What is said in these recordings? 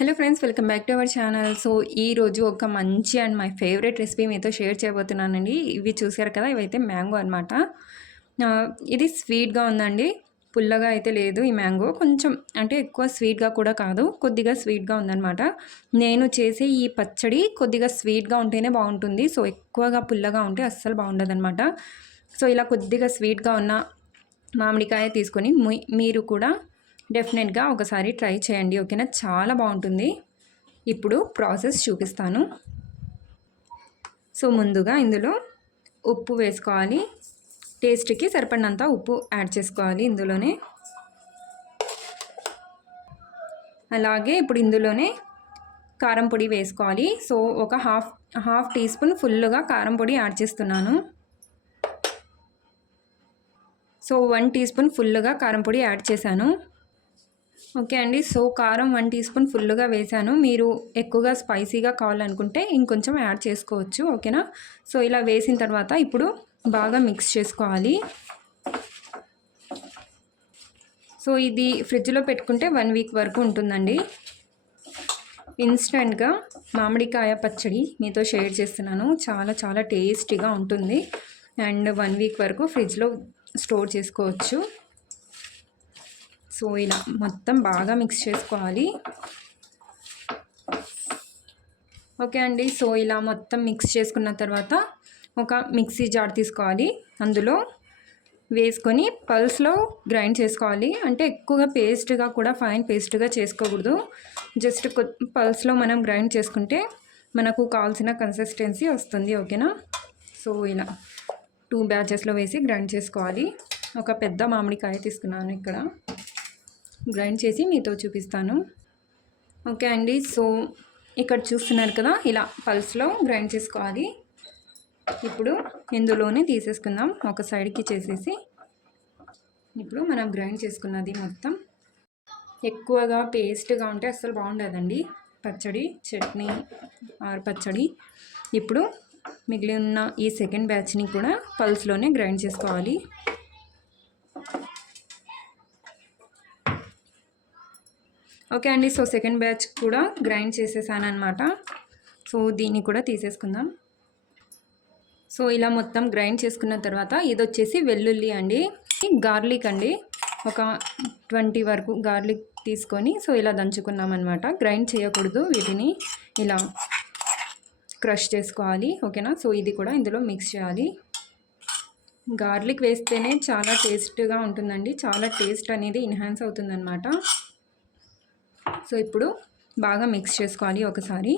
Hello friends, welcome back to our channel. So ఈరోజు ఒక మంచి అండ్ మై ఫేవరెట్ రెసిపీ మీతో షేర్ చేయబోతున్నానండి. ఇవి చూసారు కదా, ఇవైతే మ్యాంగో అనమాట. ఇది స్వీట్గా ఉందండి, పుల్లగా అయితే లేదు. ఈ మ్యాంగో కొంచెం అంటే ఎక్కువ స్వీట్గా కూడా కాదు, కొద్దిగా స్వీట్గా ఉందన్నమాట. నేను చేసే ఈ పచ్చడి కొద్దిగా స్వీట్గా ఉంటేనే బాగుంటుంది. సో ఎక్కువగా పుల్లగా ఉంటే అస్సలు బాగుండదు అనమాట. సో ఇలా కొద్దిగా స్వీట్గా ఉన్న మామిడికాయ తీసుకొని మీరు కూడా డెఫినెట్గా ఒకసారి ట్రై చేయండి, ఓకేనా? చాలా బాగుంటుంది. ఇప్పుడు ప్రాసెస్ చూపిస్తాను. సో ముందుగా ఇందులో ఉప్పు వేసుకోవాలి, టేస్ట్కి సరిపడినంత ఉప్పు యాడ్ చేసుకోవాలి ఇందులోనే. అలాగే ఇప్పుడు ఇందులోనే కారం పొడి వేసుకోవాలి. సో ఒక హాఫ్ టీ స్పూన్ ఫుల్గా కారం పొడి యాడ్ చేస్తున్నాను. సో 1 టీ స్పూన్ ఫుల్గా కారం పొడి యాడ్ చేశాను. ఓకే అండి. సో కారం 1 టీ స్పూన్ ఫుల్గా వేసాను. మీరు ఎక్కువగా స్పైసీగా కావాలనుకుంటే ఇంకొంచెం యాడ్ చేసుకోవచ్చు, ఓకేనా? సో ఇలా వేసిన తర్వాత ఇప్పుడు బాగా మిక్స్ చేసుకోవాలి. సో ఇది ఫ్రిడ్జ్లో పెట్టుకుంటే 1 వీక్ వరకు ఉంటుందండి. ఇన్స్టెంట్గా మామిడికాయ పచ్చడి మీతో షేర్ చేస్తున్నాను. చాలా చాలా టేస్టీగా ఉంటుంది అండ్ 1 వీక్ వరకు ఫ్రిడ్జ్లో స్టోర్ చేసుకోవచ్చు. సో ఇలా మొత్తం బాగా మిక్స్ చేసుకోవాలి. ఓకే అండి. సో ఇలా మొత్తం మిక్స్ చేసుకున్న తర్వాత ఒక మిక్సీ జార్ తీసుకోవాలి, అందులో వేసుకొని పల్స్లో గ్రైండ్ చేసుకోవాలి. అంటే ఎక్కువగా పేస్ట్గా కూడా ఫైన్ పేస్ట్గా చేసుకోకూడదు, జస్ట్ పల్స్లో మనం గ్రైండ్ చేసుకుంటే మనకు కావాల్సిన కన్సిస్టెన్సీ వస్తుంది, ఓకేనా? సో ఇలా 2 బ్యాచెస్లో వేసి గ్రైండ్ చేసుకోవాలి. ఒక పెద్ద మామిడికాయ తీసుకున్నాను, ఇక్కడ గ్రైండ్ చేసి మీతో చూపిస్తాను. ఓకే అండి. సో ఇక్కడ చూస్తున్నారు కదా, ఇలా పల్స్లో గ్రైండ్ చేసుకోవాలి. ఇప్పుడు ఇందులోనే తీసేసుకుందాం, ఒక సైడ్కి చేసేసి. ఇప్పుడు మనం గ్రైండ్ చేసుకున్నది మొత్తం ఎక్కువగా పేస్ట్గా ఉంటే అస్సలు బాగుండదండి పచ్చడి, చట్నీ ఆర్ పచ్చడి. ఇప్పుడు మిగిలి ఉన్న ఈ సెకండ్ బ్యాచ్ని కూడా పల్స్లోనే గ్రైండ్ చేసుకోవాలి. ఓకే అండి. సో సెకండ్ బ్యాచ్ కూడా గ్రైండ్ చేసేసాను అనమాట. సో దీన్ని కూడా తీసేసుకుందాం. సో ఇలా మొత్తం గ్రైండ్ చేసుకున్న తర్వాత ఇది వచ్చేసి వెల్లుల్లి అండి, గార్లిక్ అండి. ఒక 20 వరకు గార్లిక్ తీసుకొని సో ఇలా దంచుకున్నాం అనమాట. గ్రైండ్ చేయకూడదు, వీటిని ఇలా క్రష్ చేసుకోవాలి, ఓకేనా? సో ఇది కూడా ఇందులో మిక్స్ చేయాలి. గార్లిక్ వేస్తేనే చాలా టేస్ట్గా ఉంటుందండి, చాలా టేస్ట్ అనేది ఎన్హాన్స్ అవుతుందన్నమాట. సో ఇప్పుడు బాగా మిక్స్ చేసుకోవాలి ఒకసారి.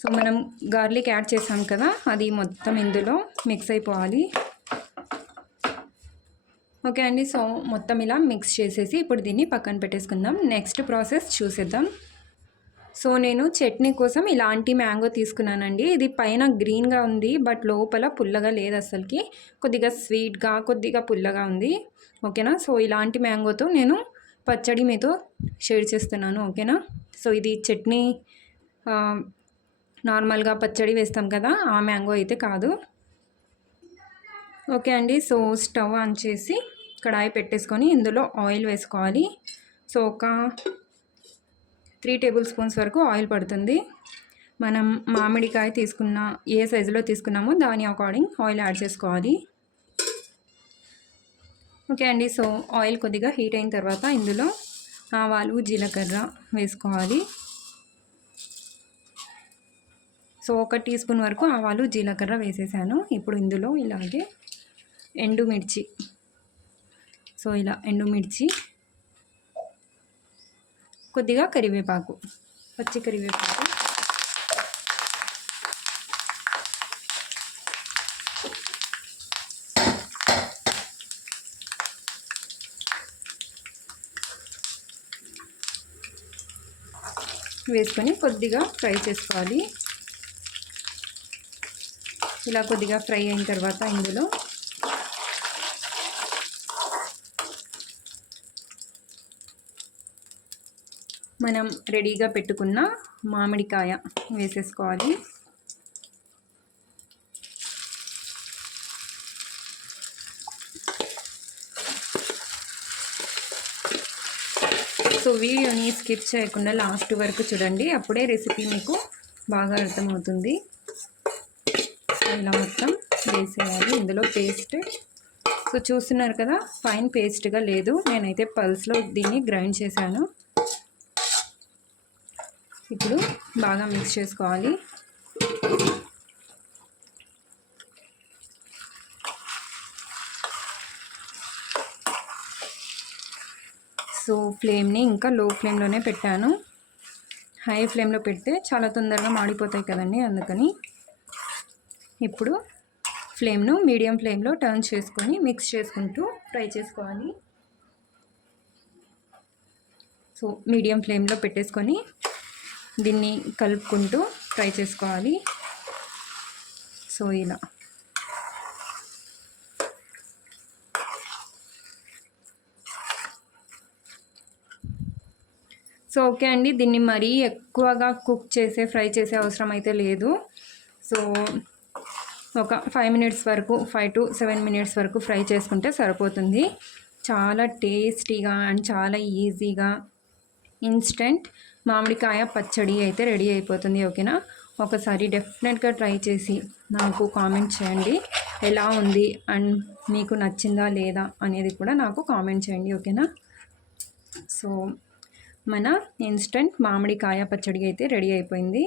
సో మనం గార్లిక్ యాడ్ చేసాం కదా, అది మొత్తం ఇందులో మిక్స్ అయిపోవాలి. ఓకే అండి. సో మొత్తం ఇలా మిక్స్ చేసేసి ఇప్పుడు దీన్ని పక్కన పెట్టేసుకుందాం. నెక్స్ట్ ప్రాసెస్ చూసేద్దాం. సో నేను చట్నీ కోసం ఇలాంటి మ్యాంగో తీసుకున్నానండి. ఇది పైన గ్రీన్గా ఉంది, బట్ లోపల పుల్లగా లేదు అసలుకి. కొద్దిగా స్వీట్గా కొద్దిగా పుల్లగా ఉంది, ఓకేనా? సో ఇలాంటి మ్యాంగోతో నేను పచ్చడి మీతో షేర్ చేస్తున్నాను, ఓకేనా? సో ఇది చట్నీ, నార్మల్గా పచ్చడి వేస్తాం కదా, ఆ మ్యాంగో అయితే కాదు. ఓకే అండి. సో స్టవ్ ఆన్ చేసి కడాయి పెట్టేసుకొని ఇందులో ఆయిల్ వేసుకోవాలి. సో ఒక 3 టేబుల్ స్పూన్స్ వరకు ఆయిల్ పడుతుంది. మనం మామిడికాయ తీసుకున్న ఏ సైజులో తీసుకున్నామో దాని అకార్డింగ్ ఆయిల్ యాడ్ చేసుకోవాలి. ఓకే అండి. సో ఆయిల్ కొద్దిగా హీట్ అయిన తర్వాత ఇందులో ఆవాలు, జీలకర్ర వేసుకోవాలి. సో 1 టీ స్పూన్ వరకు ఆవాలు, జీలకర్ర వేసేసాను. ఇప్పుడు ఇందులో ఇలాగే ఎండుమిర్చి, సో ఇలా ఎండుమిర్చి, కొద్దిగా కరివేపాకు, పచ్చి కరివేపాకు, వేసుకొని కొద్దిగా ఫ్రై చేసుకోవాలి. ఇలా కొద్దిగా ఫ్రై అయిన తర్వాత ఇందులో మనం రెడీగా పెట్టుకున్న మామిడికాయ వేసేసుకోవాలి. సో వీడియోని స్కిప్ చేయకుండా లాస్ట్ వరకు చూడండి, అప్పుడే రెసిపీ మీకు బాగా అర్థమవుతుంది. సో ఇలా మొత్తం వేసేయాలి ఇందులో పేస్ట్. సో చూస్తున్నారు కదా, ఫైన్ పేస్ట్గా లేదు, నేనైతే పల్స్లో దీన్ని గ్రైండ్ చేశాను. ఇప్పుడు బాగా మిక్స్ చేసుకోవాలి. సో ఫ్లేమ్ని ఇంకా లో ఫ్లేమ్లోనే పెట్టాను. హై ఫ్లేమ్లో పెడితే చాలా తొందరగా మాడిపోతాయి కదండి, అందుకని. ఇప్పుడు ఫ్లేమ్ను మీడియం ఫ్లేమ్లో టర్న్ చేసుకొని మిక్స్ చేసుకుంటూ ఫ్రై చేసుకోవాలి. సో మీడియం ఫ్లేమ్లో పెట్టేసుకొని దీన్ని కలుపుకుంటూ ఫ్రై చేసుకోవాలి. సో ఇలా సో ఓకే అండి, దీన్ని మరీ ఎక్కువగా కుక్ చేసే ఫ్రై చేసే అవసరం అయితే లేదు. సో ఒక 5 మినిట్స్ వరకు, 5 to 7 మినిట్స్ వరకు ఫ్రై చేసుకుంటే సరిపోతుంది. చాలా టేస్టీగా అండ్ చాలా ఈజీగా ఇన్స్టెంట్ మామిడికాయ పచ్చడి అయితే రెడీ అయిపోతుంది. ఓకేనా, ఒకసారి డెఫినెట్గా ట్రై చేసి నాకు కామెంట్ చేయండి ఎలా ఉంది అండ్ మీకు నచ్చిందా లేదా అనేది కూడా నాకు కామెంట్ చేయండి. ఓకేనా, సో మన ఇన్స్టెంట్ మామిడికాయ పచ్చడి అయితే రెడీ అయిపోయింది.